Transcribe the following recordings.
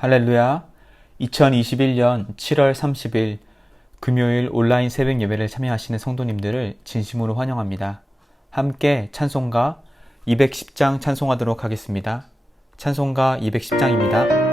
할렐루야. 2021년 7월 30일 금요일 온라인 새벽 예배를 참여하시는 성도님들을 진심으로 환영합니다. 함께 찬송가 210장 찬송하도록 하겠습니다. 찬송가 210장입니다.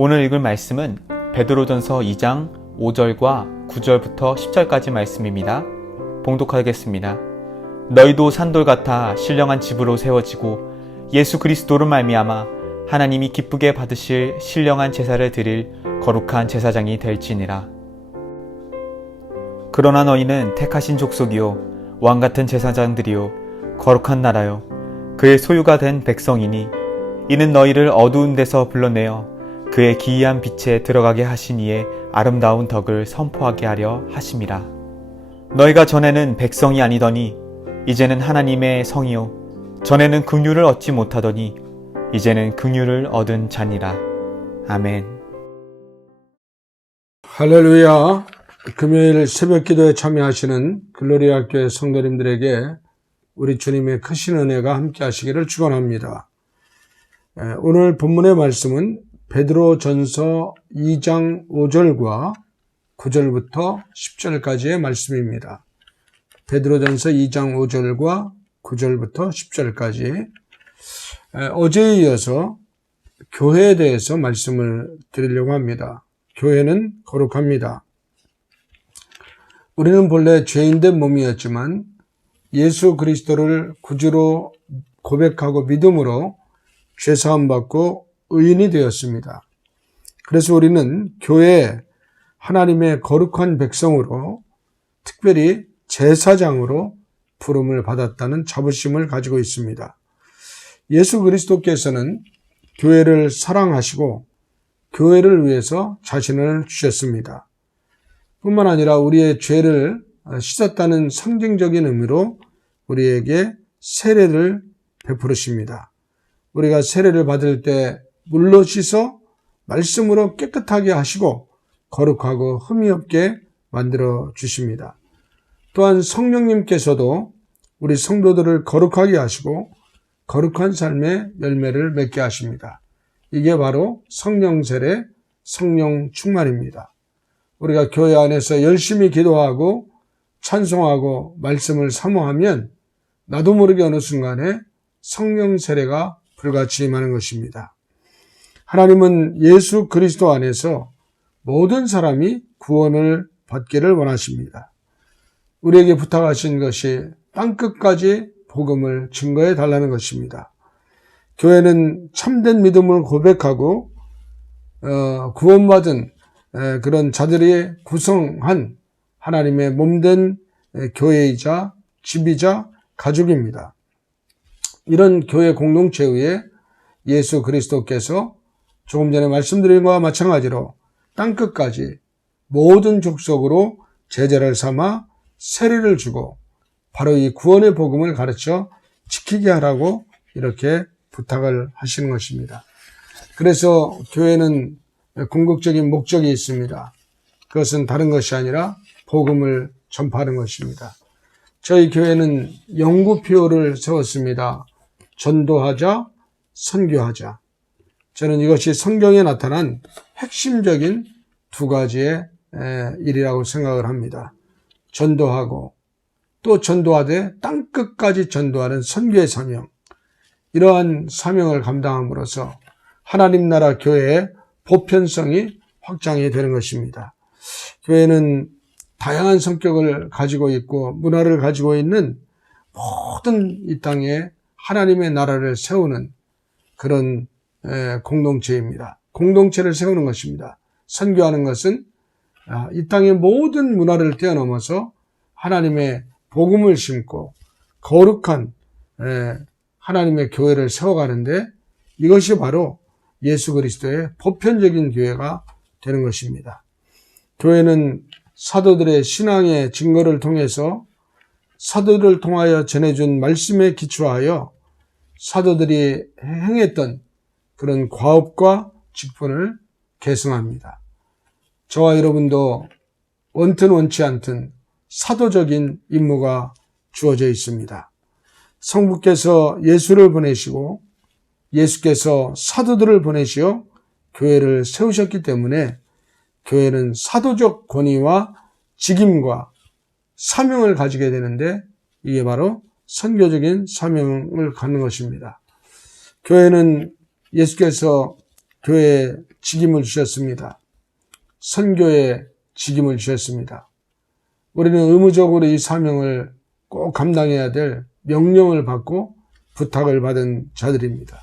오늘 읽을 말씀은 베드로전서 2장 5절과 9절부터 10절까지 말씀입니다. 봉독하겠습니다. 너희도 산돌 같아 신령한 집으로 세워지고 예수 그리스도로 말미암아 하나님이 기쁘게 받으실 신령한 제사를 드릴 거룩한 제사장이 될지니라. 그러나 너희는 택하신 족속이요 왕같은 제사장들이요 거룩한 나라요 그의 소유가 된 백성이니 이는 너희를 어두운 데서 불러내어 그의 기이한 빛에 들어가게 하신 이의 아름다운 덕을 선포하게 하려 하심이라. 너희가 전에는 백성이 아니더니 이제는 하나님의 성이요 전에는 긍휼을 얻지 못하더니 이제는 긍휼을 얻은 자니라. 아멘. 할렐루야. 금요일 새벽 기도에 참여하시는 글로리아 교회 성도님들에게 우리 주님의 크신 은혜가 함께 하시기를 축원합니다. 오늘 본문의 말씀은 베드로전서 2장 5절과 9절부터 10절까지의 말씀입니다. 베드로전서 2장 5절과 9절부터 10절까지. 어제에 이어서 교회에 대해서 말씀을 드리려고 합니다. 교회는 거룩합니다. 우리는 본래 죄인된 몸이었지만 예수 그리스도를 구주로 고백하고 믿음으로 죄사함 받고 의인이 되었습니다. 그래서 우리는 교회에 하나님의 거룩한 백성으로 특별히 제사장으로 부름을 받았다는 자부심을 가지고 있습니다. 예수 그리스도께서는 교회를 사랑하시고 교회를 위해서 자신을 주셨습니다. 뿐만 아니라 우리의 죄를 씻었다는 상징적인 의미로 우리에게 세례를 베푸르십니다. 우리가 세례를 받을 때 물로 씻어 말씀으로 깨끗하게 하시고 거룩하고 흠이 없게 만들어 주십니다. 또한 성령님께서도 우리 성도들을 거룩하게 하시고 거룩한 삶의 열매를 맺게 하십니다. 이게 바로 성령 세례, 성령 충만입니다. 우리가 교회 안에서 열심히 기도하고 찬송하고 말씀을 사모하면 나도 모르게 어느 순간에 성령 세례가 불같이 임하는 것입니다. 하나님은 예수 그리스도 안에서 모든 사람이 구원을 받기를 원하십니다. 우리에게 부탁하신 것이 땅끝까지 복음을 증거해 달라는 것입니다. 교회는 참된 믿음을 고백하고 구원받은 그런 자들이 구성한 하나님의 몸된 교회이자 집이자 가족입니다. 이런 교회 공동체 위에 예수 그리스도께서 조금 전에 말씀드린 것과 마찬가지로 땅끝까지 모든 족속으로 제자를 삼아 세례를 주고 바로 이 구원의 복음을 가르쳐 지키게 하라고 이렇게 부탁을 하시는 것입니다. 그래서 교회는 궁극적인 목적이 있습니다. 그것은 다른 것이 아니라 복음을 전파하는 것입니다. 저희 교회는 영구표를 세웠습니다. 전도하자, 선교하자. 저는 이것이 성경에 나타난 핵심적인 두 가지의 일이라고 생각을 합니다. 전도하고 또 전도하되 땅끝까지 전도하는 선교의 사명. 이러한 사명을 감당함으로써 하나님 나라 교회의 보편성이 확장이 되는 것입니다. 교회는 다양한 성격을 가지고 있고 문화를 가지고 있는 모든 이 땅에 하나님의 나라를 세우는 그런 공동체입니다. 공동체를 세우는 것입니다. 선교하는 것은 이 땅의 모든 문화를 뛰어넘어서 하나님의 복음을 심고 거룩한 하나님의 교회를 세워가는데 이것이 바로 예수 그리스도의 보편적인 교회가 되는 것입니다. 교회는 사도들의 신앙의 증거를 통해서 사도들을 통하여 전해준 말씀에 기초하여 사도들이 행했던 그런 과업과 직분을 계승합니다. 저와 여러분도 원튼 원치 않든 사도적인 임무가 주어져 있습니다. 성부께서 예수를 보내시고 예수께서 사도들을 보내시어 교회를 세우셨기 때문에 교회는 사도적 권위와 직임과 사명을 가지게 되는데 이게 바로 선교적인 사명을 갖는 것입니다. 교회는 예수께서 교회에 직임을 주셨습니다. 선교에 직임을 주셨습니다. 우리는 의무적으로 이 사명을 꼭 감당해야 될 명령을 받고 부탁을 받은 자들입니다.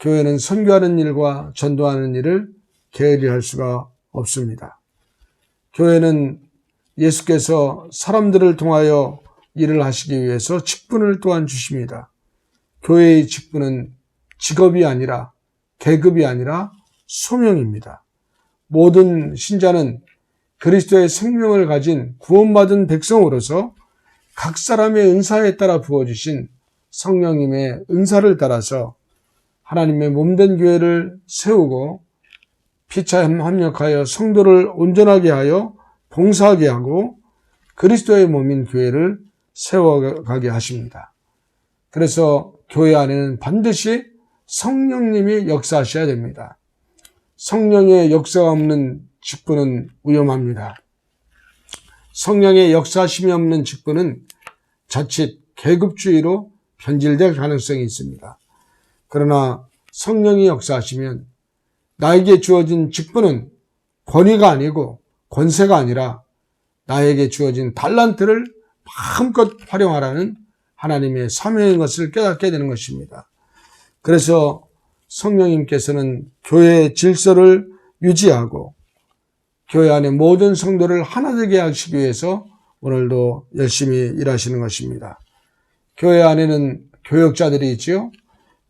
교회는 선교하는 일과 전도하는 일을 게을리 할 수가 없습니다. 교회는 예수께서 사람들을 통하여 일을 하시기 위해서 직분을 또한 주십니다. 교회의 직분은 직업이 아니라 계급이 아니라 소명입니다. 모든 신자는 그리스도의 생명을 가진 구원받은 백성으로서 각 사람의 은사에 따라 부어주신 성령님의 은사를 따라서 하나님의 몸된 교회를 세우고 피차 합력하여 성도를 온전하게 하여 봉사하게 하고 그리스도의 몸인 교회를 세워가게 하십니다. 그래서 교회 안에는 반드시 성령님이 역사하셔야 됩니다. 성령의 역사가 없는 직분은 위험합니다. 성령의 역사하심이 없는 직분은 자칫 계급주의로 변질될 가능성이 있습니다. 그러나 성령이 역사하시면 나에게 주어진 직분은 권위가 아니고 권세가 아니라 나에게 주어진 달란트를 마음껏 활용하라는 하나님의 사명인 것을 깨닫게 되는 것입니다. 그래서 성령님께서는 교회의 질서를 유지하고 교회 안의 모든 성도를 하나 되게 하시기 위해서 오늘도 열심히 일하시는 것입니다. 교회 안에는 교역자들이 있지요.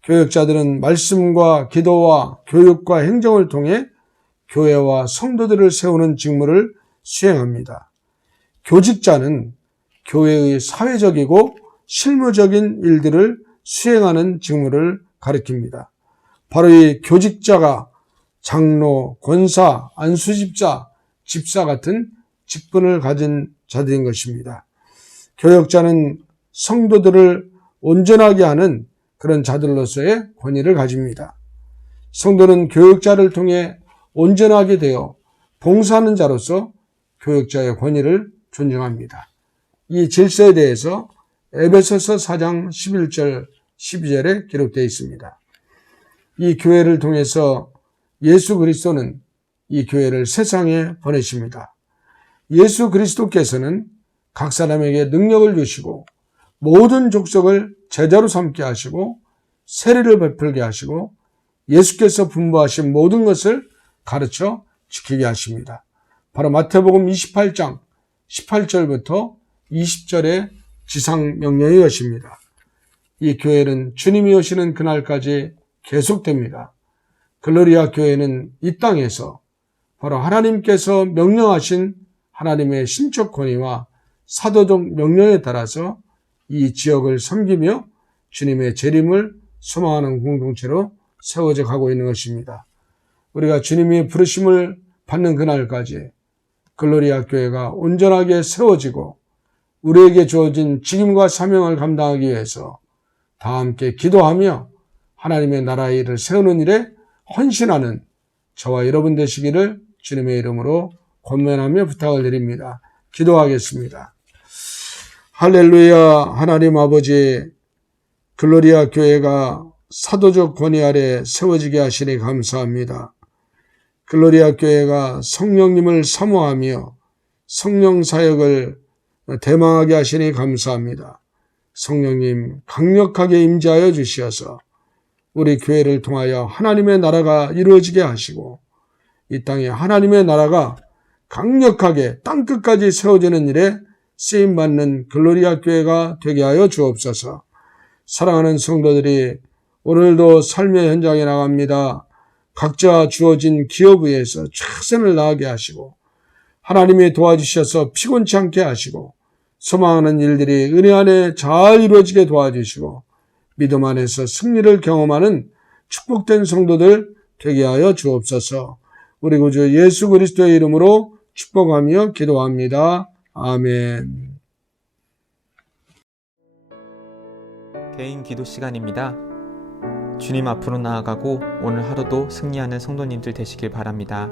교역자들은 말씀과 기도와 교육과 행정을 통해 교회와 성도들을 세우는 직무를 수행합니다. 교직자는 교회의 사회적이고 실무적인 일들을 수행하는 직무를 가리킵니다. 바로 이 교직자가 장로, 권사, 안수집사, 집사 같은 직분을 가진 자들인 것입니다. 교역자는 성도들을 온전하게 하는 그런 자들로서의 권위를 가집니다. 성도는 교역자를 통해 온전하게 되어 봉사하는 자로서 교역자의 권위를 존중합니다. 이 질서에 대해서 에베소서 4장 11절 12절에 기록되어 있습니다. 이 교회를 통해서 예수 그리스도는 이 교회를 세상에 보내십니다. 예수 그리스도께서는 각 사람에게 능력을 주시고 모든 족속을 제자로 삼게 하시고 세례를 베풀게 하시고 예수께서 분부하신 모든 것을 가르쳐 지키게 하십니다. 바로 마태복음 28장 18절부터 20절의 지상명령이 것입니다. 이 교회는 주님이 오시는 그날까지 계속됩니다. 글로리아 교회는 이 땅에서 바로 하나님께서 명령하신 하나님의 신적 권위와 사도적 명령에 따라서 이 지역을 섬기며 주님의 재림을 소망하는 공동체로 세워져 가고 있는 것입니다. 우리가 주님이 부르심을 받는 그날까지 글로리아 교회가 온전하게 세워지고 우리에게 주어진 직임과 사명을 감당하기 위해서 다 함께 기도하며 하나님의 나라의 일을 세우는 일에 헌신하는 저와 여러분 되시기를 주님의 이름으로 권면하며 부탁을 드립니다. 기도하겠습니다. 할렐루야. 하나님 아버지, 글로리아 교회가 사도적 권위 아래 세워지게 하시니 감사합니다. 글로리아 교회가 성령님을 사모하며 성령 사역을 대망하게 하시니 감사합니다. 성령님 강력하게 임재하여 주시어서 우리 교회를 통하여 하나님의 나라가 이루어지게 하시고 이 땅에 하나님의 나라가 강력하게 땅끝까지 세워지는 일에 쓰임받는 글로리아 교회가 되게 하여 주옵소서. 사랑하는 성도들이 오늘도 삶의 현장에 나갑니다. 각자 주어진 기업위에서 최선을 다하게 하시고 하나님이 도와주셔서 피곤치 않게 하시고 소망하는 일들이 은혜 안에 잘 이루어지게 도와주시고 믿음 안에서 승리를 경험하는 축복된 성도들 되게 하여 주옵소서. 우리 구주 예수 그리스도의 이름으로 축복하며 기도합니다. 아멘. 개인 기도 시간입니다. 주님 앞으로 나아가고 오늘 하루도 승리하는 성도님들 되시길 바랍니다.